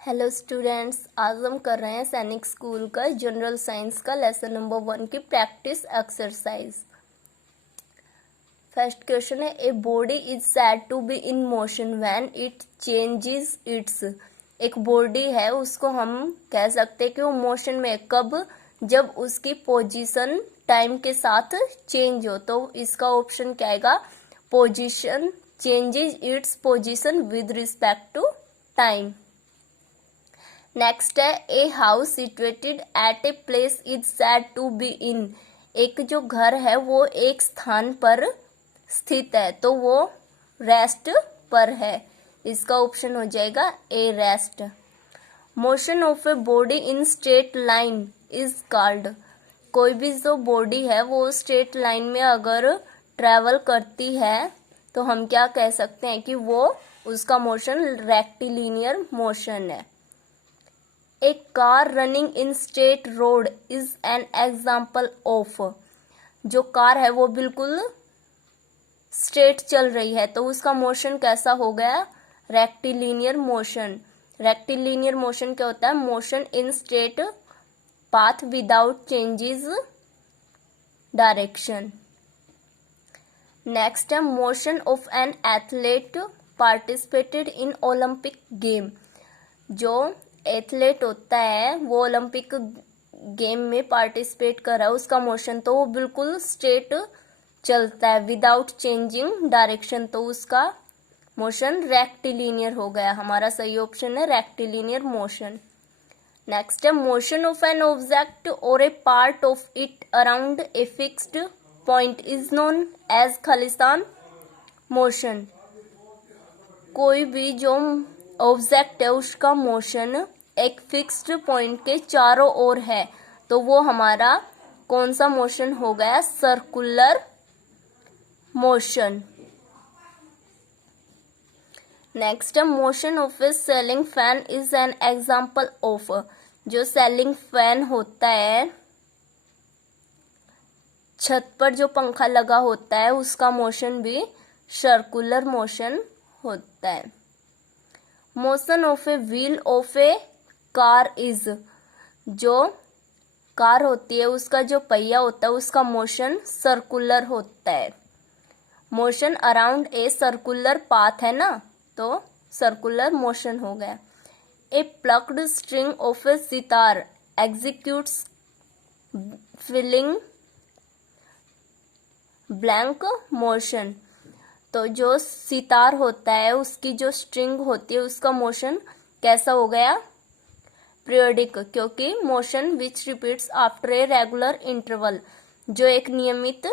Hello students, आज हम कर रहे हैं सैनिक स्कूल का जनरल साइंस का लेसन नंबर 1 की प्रैक्टिस एक्सरसाइज। फर्स्ट क्वेश्चन है, a body is said to be in motion when it changes its. एक बॉडी है, उसको हम कह सकते हैं कि वो मोशन में कब, जब उसकी पोजीशन टाइम के साथ चेंज हो। तो इसका ऑप्शन क्या आएगा, position changes it's position with respect to time. Next है, a house situated at a place is said to be in. एक जो घर है वो एक स्थान पर स्थित है, तो वो रेस्ट पर है। इसका ऑप्शन हो जाएगा a rest. Motion of a body in straight line is called. कोई भी जो बॉडी है वो स्ट्रेट लाइन में अगर ट्रेवल करती है तो हम क्या कह सकते हैं कि वो उसका मोशन रेक्टिलिनियर मोशन है। A car running in straight road is an example of. जो कार है वो बिल्कुल स्ट्रेट चल रही है, तो उसका मोशन कैसा हो गया, रेक्टिलिनियर मोशन। रेक्टिलिनियर मोशन क्या होता है, motion in straight path without changes direction. Next है, motion of an athlete participated in Olympic game. जो एथलीट होता है वो ओलंपिक गेम में पार्टिसिपेट कर रहा है, उसका मोशन तो वो बिल्कुल स्ट्रेट चलता है विदाउट चेंजिंग डायरेक्शन, तो उसका मोशन रेक्टिलिनियर हो गया। हमारा सही ऑप्शन है रेक्टिलिनियर मोशन। नेक्स्ट है, मोशन ऑफ एन ऑब्जेक्ट और a part of it around a fixed point is known as खालिस्तान मोशन। कोई भी जो ऑब्जेक्ट है उसका मोशन एक फिक्स्ड पॉइंट के चारों ओर है, तो वो हमारा कौन सा मोशन हो गया, सर्कुलर मोशन। नेक्स्ट है, motion of A ceiling fan is an example of. जो सेलिंग फैन होता है, छत पर जो पंखा लगा होता है, उसका मोशन भी सर्कुलर मोशन होता है। Motion of a wheel of A car is. जो कार होती है उसका जो पहिया होता है उसका मोशन सर्कुलर होता है। Motion around a circular path है ना, तो सर्कुलर मोशन हो गया। A plucked string of a sitar executes filling blank motion. तो जो सितार होता है उसकी जो स्ट्रिंग होती है उसका मोशन कैसा हो गया, पीरियोडिक, क्योंकि motion which repeats after a regular interval. जो एक नियमित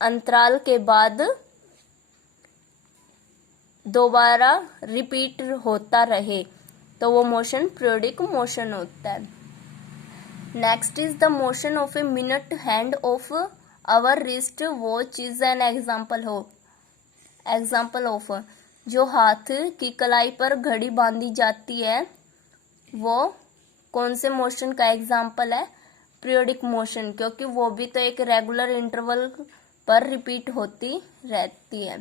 अंतराल के बाद दोबारा रिपीट होता रहे, तो वो मोशन पीरियोडिक मोशन होता है। Next is the motion of a minute hand of our wrist watch is an example of. जो हाथ की कलाई पर घड़ी बांधी जाती है वो कौन से मोशन का एग्जाम्पल है, पीरियोडिक मोशन, क्योंकि वो भी तो एक रेगुलर इंटरवल पर रिपीट होती रहती है।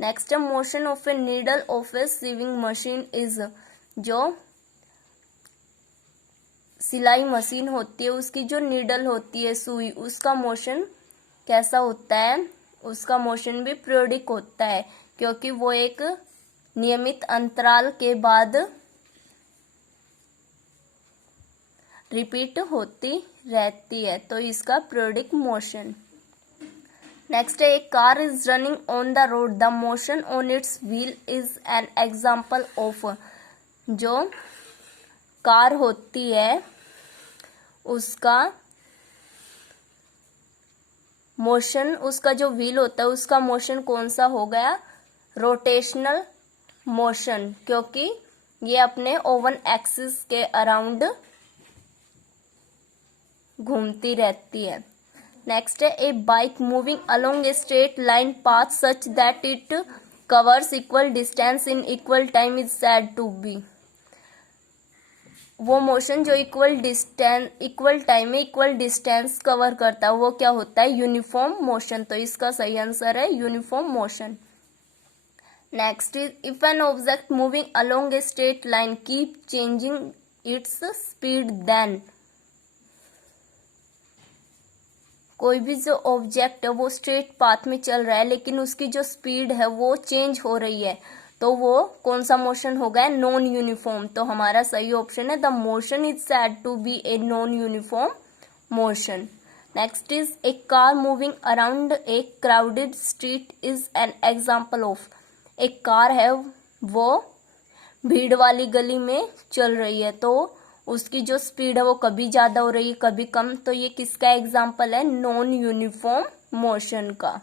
नेक्स्ट है, motion of a needle of a sewing machine is. जो सिलाई मशीन होती है उसकी जो नीडल होती है, सुई, उसका मोशन कैसा होता है, उसका मोशन भी पीरियोडिक होता है, क्योंकि वो एक नियमित अंतराल के बाद रिपीट होती रहती है, तो इसका पीरियोडिक मोशन। नेक्स्ट है, a car is running on the road the motion on its wheel is an example of. जो कार होती है उसका मोशन, उसका जो व्हील होता है उसका मोशन कौन सा हो गया, रोटेशनल मोशन, क्योंकि ये अपने ओवन एक्सिस के अराउंड घूमती रहती है। नेक्स्ट है, a bike moving along a straight line path such that it covers equal distance in equal time is said to be. वो मोशन जो इक्वल टाइम में इक्वल डिस्टेंस कवर करता है वो क्या होता है, यूनिफॉर्म मोशन। तो इसका सही आंसर है uniform motion. Next is if an object moving along a straight line keep changing its speed then, कोई भी जो ऑब्जेक्ट है वो स्ट्रेट पाथ में चल रहा है लेकिन उसकी जो स्पीड है वो चेंज हो रही है, तो वो कौन सा मोशन होगा? Non uniform. तो हमारा सही ऑप्शन है the motion is said to be a non uniform motion. Next is a car moving around a crowded street is an example of, एक कार है वो भीड़ वाली गली में चल रही है, तो उसकी जो स्पीड है वो कभी ज़्यादा हो रही है कभी कम, तो ये किसका एग्जाम्पल है? नॉन यूनिफॉर्म मोशन का।